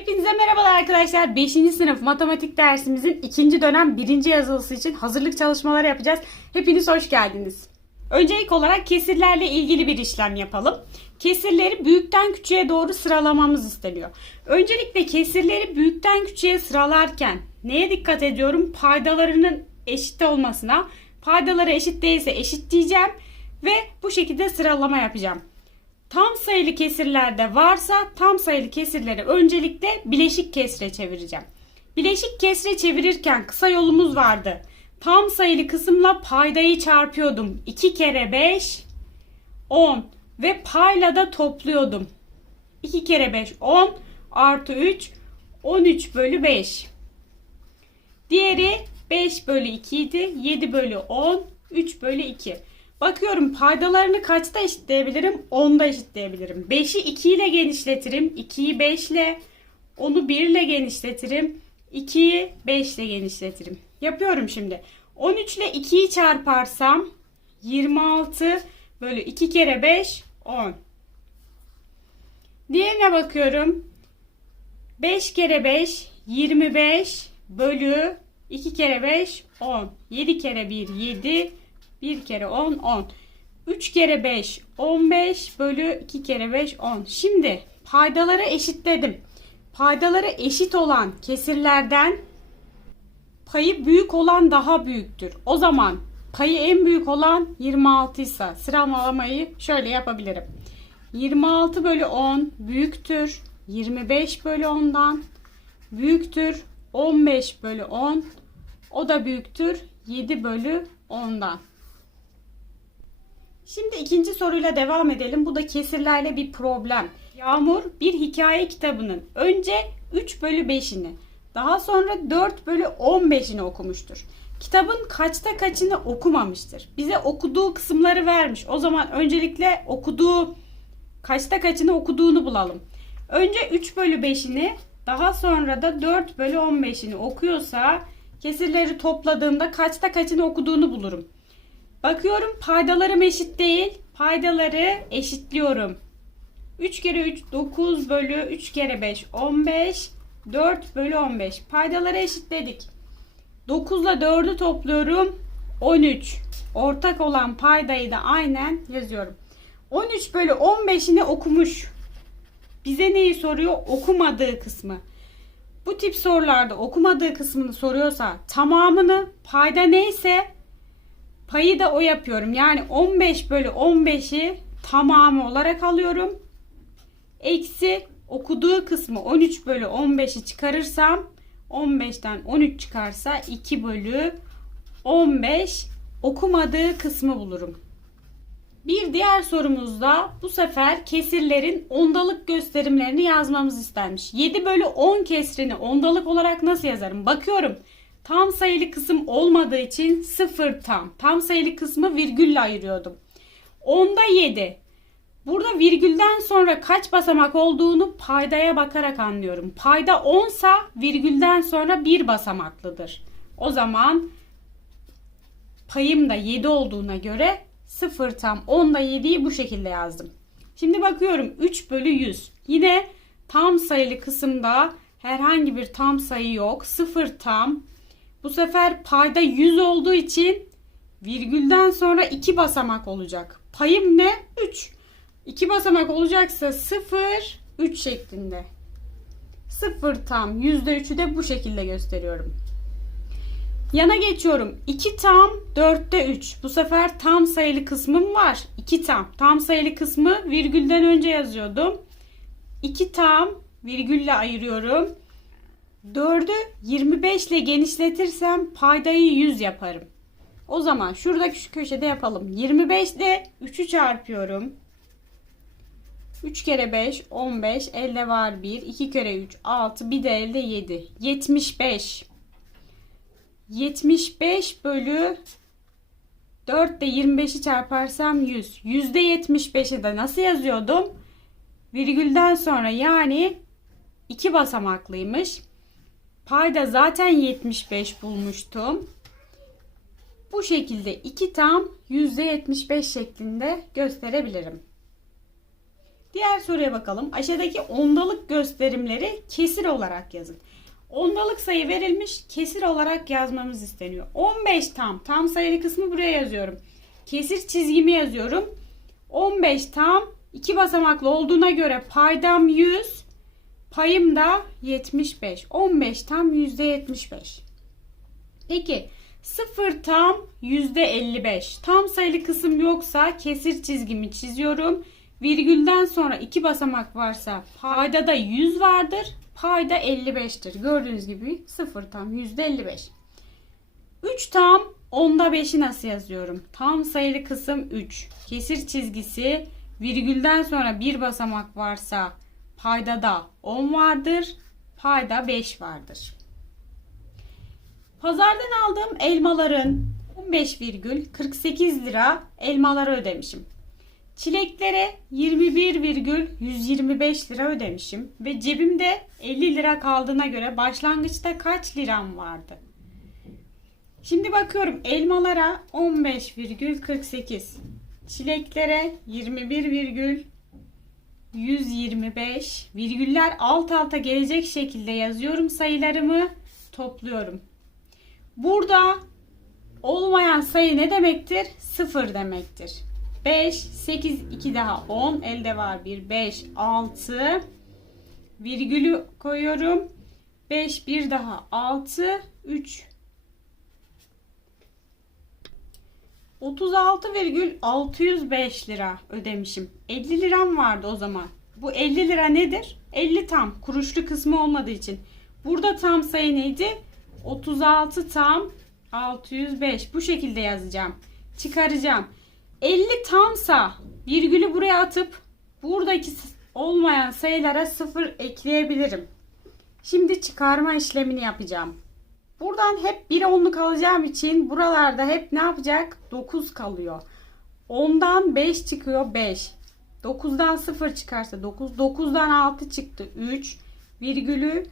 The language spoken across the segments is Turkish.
Hepinize merhabalar arkadaşlar. 5. sınıf matematik dersimizin 2. dönem 1. yazılısı için hazırlık çalışmaları yapacağız. Hepiniz hoş geldiniz. Öncelik olarak kesirlerle ilgili bir işlem yapalım. Kesirleri büyükten küçüğe doğru sıralamamız isteniyor. Öncelikle kesirleri büyükten küçüğe sıralarken neye dikkat ediyorum? Paydalarının eşit olmasına. Paydaları eşit değilse eşit diyeceğim ve bu şekilde sıralama yapacağım. Tam sayılı kesirlerde varsa tam sayılı kesirleri öncelikle bileşik kesre çevireceğim. Bileşik kesre çevirirken kısa yolumuz vardı. Tam sayılı kısımla paydayı çarpıyordum. 2 kere 5 10 ve payla da topluyordum. 2 kere 5 10 artı 3 13 bölü 5. Diğeri 5 bölü 2 idi. 7 bölü 10 3 bölü 2. Bakıyorum paydalarını kaçta eşitleyebilirim? 10'da eşitleyebilirim. 5'i 2 ile genişletirim. 2'yi 5 ile. 10'u 1 ile genişletirim. 2'yi 5 ile genişletirim. Yapıyorum şimdi. 13 ile 2'yi çarparsam 26 bölü 2 kere 5 10. Diğerine bakıyorum. 5 kere 5 25 bölü 2 kere 5 10. 7 kere 1 7 1 kere 10 10. 3 kere 5 15 bölü 2 kere 5 10. Şimdi paydaları eşitledim. Paydaları eşit olan kesirlerden payı büyük olan daha büyüktür. O zaman payı en büyük olan 26 ise sıralamayı şöyle yapabilirim. 26 bölü 10 büyüktür. 25 bölü 10'dan büyüktür. 15 bölü 10 o da büyüktür. 7 bölü 10'dan. Şimdi ikinci soruyla devam edelim. Bu da kesirlerle bir problem. Yağmur bir hikaye kitabının önce 3 bölü 5'ini daha sonra 4 bölü 15'ini okumuştur. Kitabın kaçta kaçını okumamıştır. Bize okuduğu kısımları vermiş. O zaman öncelikle okuduğu kaçta kaçını okuduğunu bulalım. Önce 3 bölü 5'ini daha sonra da 4 bölü 15'ini okuyorsa kesirleri topladığımda kaçta kaçını okuduğunu bulurum. Bakıyorum paydalarım eşit değil. Paydaları eşitliyorum. 3 kere 3 9 bölü 3 kere 5 15 4 bölü 15. Paydaları eşitledik. 9 ile 4'ü topluyorum. 13. Ortak olan paydayı da aynen yazıyorum. 13 bölü 15'ini okumuş. Bize neyi soruyor? Okumadığı kısmı. Bu tip sorularda okumadığı kısmını soruyorsa tamamını payda neyse payı da o yapıyorum. Yani 15 bölü 15'i tamamı olarak alıyorum. Eksi okuduğu kısmı 13 bölü 15'i çıkarırsam 15'ten 13 çıkarsa 2 bölü 15 okumadığı kısmı bulurum. Bir diğer sorumuzda bu sefer kesirlerin ondalık gösterimlerini yazmamız istenmiş. 7 bölü 10 kesrini ondalık olarak nasıl yazarım? Bakıyorum. Tam sayılı kısım olmadığı için 0 tam. Tam sayılı kısmı virgülle ayırıyordum. 10'da 7. Burada virgülden sonra kaç basamak olduğunu paydaya bakarak anlıyorum. Payda 10 sa virgülden sonra bir basamaklıdır. O zaman payım da 7 olduğuna göre 0 tam 10'da 7'yi bu şekilde yazdım. Şimdi bakıyorum 3 bölü 100. Yine tam sayılı kısımda herhangi bir tam sayı yok. 0 tam. Bu sefer payda 100 olduğu için virgülden sonra 2 basamak olacak. Payım ne? 3. 2 basamak olacaksa 0, 3 şeklinde. 0 tam %3'ü de bu şekilde gösteriyorum. Yana geçiyorum. 2 tam 4'te 3. Bu sefer tam sayılı kısmım var. 2 tam. Tam sayılı kısmı virgülden önce yazıyordum. 2 tam virgülle ayırıyorum. 4'ü 25 ile genişletirsem paydayı 100 yaparım. O zaman şuradaki şu köşede yapalım. 25 ile 3'ü çarpıyorum. 3 kere 5 15 elde var 1 2 kere 3 6 bir de elde 7 75 75 bölü 4 de 25'i çarparsam 100 yüzde 75'i de nasıl yazıyordum? Virgülden sonra yani 2 basamaklıymış payda zaten 75 bulmuştum bu şekilde 2 tam %75 şeklinde gösterebilirim Diğer soruya bakalım. Aşağıdaki ondalık gösterimleri kesir olarak yazın. Ondalık sayı verilmiş, kesir olarak yazmamız isteniyor. 15 tam, tam sayılı kısmı buraya yazıyorum. Kesir çizgimi yazıyorum. 15 tam, iki basamaklı olduğuna göre paydam 100, payım da 75. 15 tam %75. Peki 0 tam %55. Tam sayılı kısım yoksa kesir çizgimi çiziyorum. Virgülden sonra iki basamak varsa payda da 100 vardır. Payda 55'tir. Gördüğünüz gibi 0 tam %55. 3 tam onda 5'i nasıl yazıyorum? Tam sayılı kısım 3. Kesir çizgisi virgülden sonra bir basamak varsa payda da 10 vardır. Payda 5 vardır. Pazardan aldığım elmaların 15,48 lira elmaları ödemişim. Çileklere 21,125 lira ödemişim ve cebimde 50 lira kaldığına göre başlangıçta kaç liram vardı? Şimdi bakıyorum elmalara 15,48, çileklere 21,125, virgüller alt alta gelecek şekilde yazıyorum sayılarımı, topluyorum. Burada olmayan sayı ne demektir? 0 demektir. 5, 8, 2 daha 10. Elde var 1, 5, 6. Virgülü koyuyorum. 5, 1 daha 6, 3. 36,605 lira ödemişim. 50 liram vardı o zaman. Bu 50 lira nedir? 50 tam. Kuruşlu kısmı olmadığı için. Burada tam sayı neydi? 36 tam 605. Bu şekilde yazacağım. Çıkaracağım. 50 tamsa virgülü buraya atıp buradaki olmayan sayılara 0 ekleyebilirim. Şimdi çıkarma işlemini yapacağım. Buradan hep bir onluk alacağım için buralarda hep ne yapacak? 9 kalıyor. 10'dan 5 çıkıyor 5. 9'dan 0 çıkarsa 9. 9'dan 6 çıktı 3. Virgülü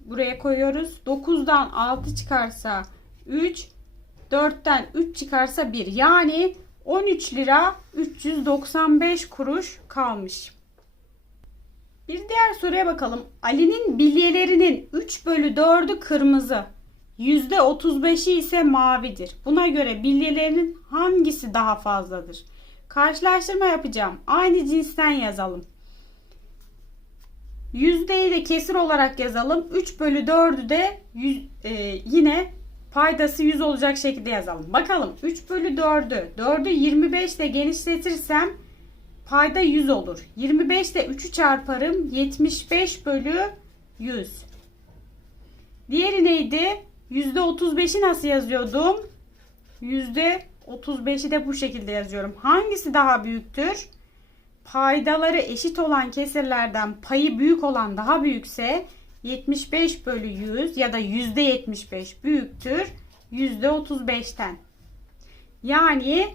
buraya koyuyoruz. 9'dan 6 çıkarsa 3. 4'ten 3 çıkarsa 1. Yani 13 lira 395 kuruş kalmış. Bir diğer soruya bakalım. Ali'nin bilyelerinin 3 bölü 4'ü kırmızı. %35'i ise mavidir. Buna göre bilyelerinin hangisi daha fazladır? Karşılaştırma yapacağım. Aynı cinsten yazalım. Yüzdeyi de kesir olarak yazalım. 3 bölü 4'ü de yüz, e, yine paydası 100 olacak şekilde yazalım. Bakalım 3 bölü 4'ü 4'ü 25 ile genişletirsem payda 100 olur. 25 ile 3'ü çarparım 75 bölü 100. Diğeri neydi? %35'i nasıl yazıyordum? %35'i de bu şekilde yazıyorum. Hangisi daha büyüktür? Paydaları eşit olan kesirlerden payı büyük olan daha büyükse 75 bölü 100 ya da %75 büyüktür %35'ten. Yani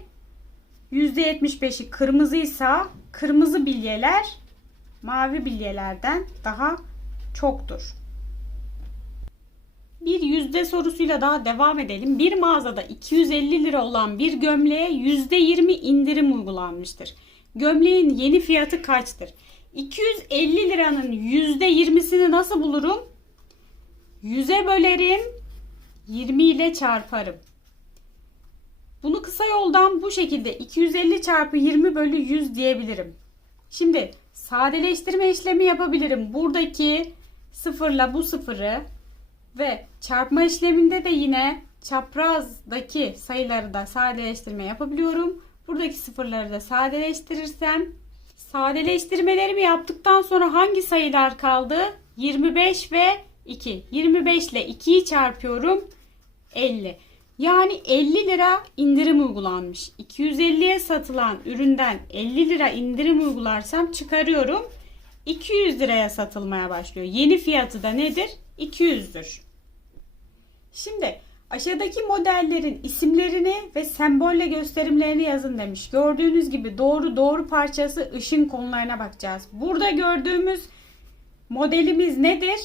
%75'i kırmızıysa kırmızı bilyeler mavi bilyelerden daha çoktur. Bir yüzde sorusuyla daha devam edelim. Bir mağazada 250 lira olan bir gömleğe %20 indirim uygulanmıştır. Gömleğin yeni fiyatı kaçtır? 250 liranın %20'sini nasıl bulurum? 100'e bölerim. 20 ile çarparım. Bunu kısa yoldan bu şekilde 250 çarpı 20 bölü 100 diyebilirim. Şimdi sadeleştirme işlemi yapabilirim. Buradaki sıfırla bu sıfırı ve çarpma işleminde de yine çaprazdaki sayıları da sadeleştirme yapabiliyorum. Buradaki sıfırları da sadeleştirirsem sadeleştirmelerimi yaptıktan sonra hangi sayılar kaldı? 25 ve 2. 25 ile 2'yi çarpıyorum. 50. Yani 50 lira indirim uygulanmış. 250'ye satılan üründen 50 lira indirim uygularsam çıkarıyorum. 200 liraya satılmaya başlıyor. Yeni fiyatı da nedir? 200'dür. Şimdi aşağıdaki modellerin isimlerini ve sembolle gösterimlerini yazın demiş. Gördüğünüz gibi doğru doğru parçası ışın konularına bakacağız. Burada gördüğümüz modelimiz nedir?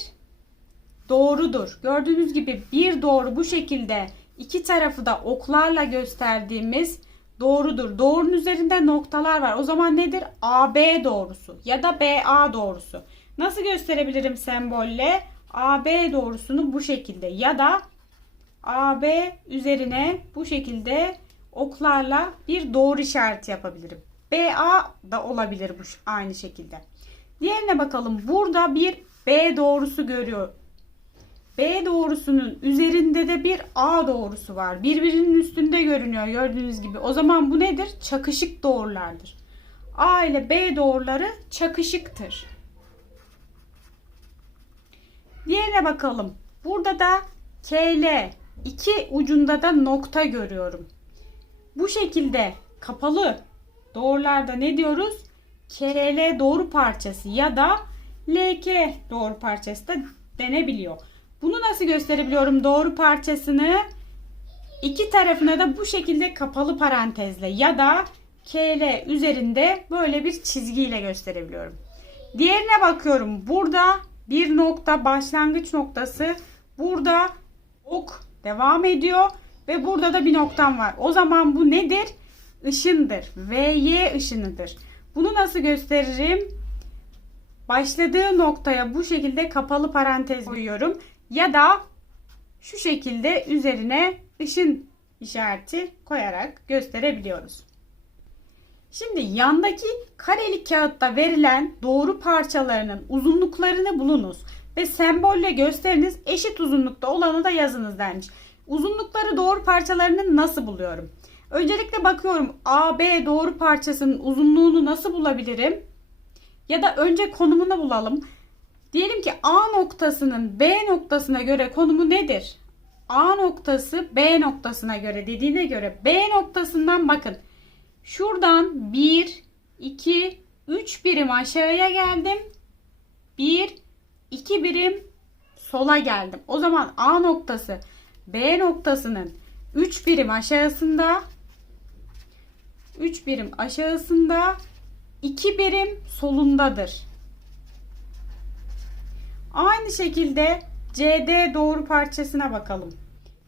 Doğrudur. Gördüğünüz gibi bir doğru bu şekilde iki tarafı da oklarla gösterdiğimiz doğrudur. Doğrunun üzerinde noktalar var. O zaman nedir? AB doğrusu ya da BA doğrusu. Nasıl gösterebilirim sembolle? AB doğrusunu bu şekilde ya da AB üzerine bu şekilde oklarla bir doğru işareti yapabilirim. BA da olabilir bu aynı şekilde. Diğerine bakalım. Burada bir B doğrusu görüyor. B doğrusunun üzerinde de bir A doğrusu var. Birbirinin üstünde görünüyor gördüğünüz gibi. O zaman bu nedir? Çakışık doğrulardır. A ile B doğruları çakışıktır. Diğerine bakalım. Burada da KL iki ucunda da nokta görüyorum. Bu şekilde kapalı doğrularda ne diyoruz? KL doğru parçası ya da LK doğru parçası da denebiliyor. Bunu nasıl gösterebiliyorum doğru parçasını? İki tarafına da bu şekilde kapalı parantezle ya da KL üzerinde böyle bir çizgiyle gösterebiliyorum. Diğerine bakıyorum. Burada bir nokta başlangıç noktası. Burada ok devam ediyor ve burada da bir noktam var. O zaman bu nedir? Işındır. VY ışınıdır. Bunu nasıl gösteririm? Başladığı noktaya bu şekilde kapalı parantez koyuyorum. Ya da şu şekilde üzerine ışın işareti koyarak gösterebiliyoruz. Şimdi yandaki kareli kağıtta verilen doğru parçalarının uzunluklarını bulunuz ve sembolle gösteriniz eşit uzunlukta olanı da yazınız denmiş. Uzunlukları doğru parçalarını nasıl buluyorum? Öncelikle bakıyorum AB doğru parçasının uzunluğunu nasıl bulabilirim? Ya da önce konumunu bulalım. Diyelim ki A noktasının B noktasına göre konumu nedir? A noktası B noktasına göre dediğine göre B noktasından bakın. Şuradan 1, 2, 3 birim aşağıya geldim. 1, 2 birim sola geldim. O zaman A noktası B noktasının 3 birim aşağısında 3 birim aşağısında 2 birim solundadır. Aynı şekilde CD doğru parçasına bakalım.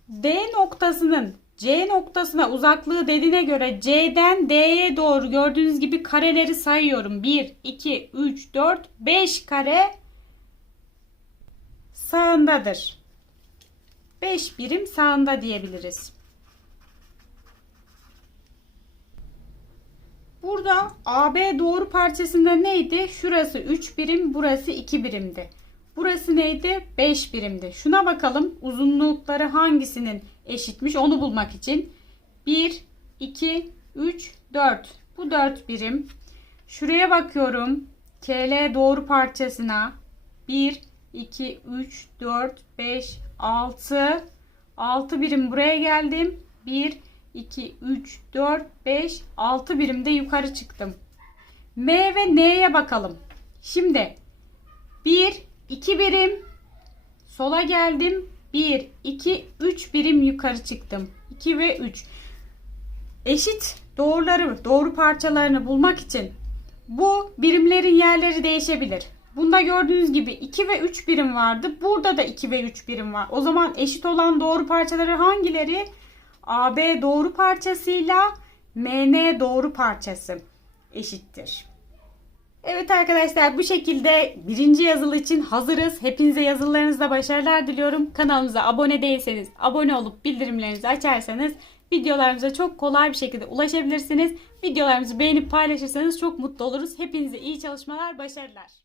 D noktasının C noktasına uzaklığı dediğine göre C'den D'ye doğru gördüğünüz gibi kareleri sayıyorum. 1, 2, 3, 4, 5 kare sağındadır. 5 birim sağında diyebiliriz. Burada AB doğru parçasında neydi? Şurası 3 birim, burası 2 birimdi. Burası neydi? 5 birimdi. Şuna bakalım. Uzunlukları hangisinin eşitmiş onu bulmak için. 1, 2, 3, 4. Bu 4 birim. Şuraya bakıyorum. KL doğru parçasına. 1, 2, 3, 4, 5, 6. 6 birim buraya geldim. 1, 2, 3, 4, 5, 6 birimde yukarı çıktım. M ve N'ye bakalım. Şimdi 1, 2 birim sola geldim. 1, 2, 3 birim yukarı çıktım. 2 ve 3. Eşit doğruları, doğru parçalarını bulmak için bu birimlerin yerleri değişebilir. Bunda gördüğünüz gibi 2 ve 3 birim vardı. Burada da 2 ve 3 birim var. O zaman eşit olan doğru parçaları hangileri? AB doğru parçasıyla MN doğru parçası eşittir. Evet arkadaşlar bu şekilde birinci yazılı için hazırız. Hepinize yazılarınızda başarılar diliyorum. Kanalımıza abone değilseniz abone olup bildirimlerinizi açarsanız videolarımıza çok kolay bir şekilde ulaşabilirsiniz. Videolarımızı beğenip paylaşırsanız çok mutlu oluruz. Hepinize iyi çalışmalar, başarılar.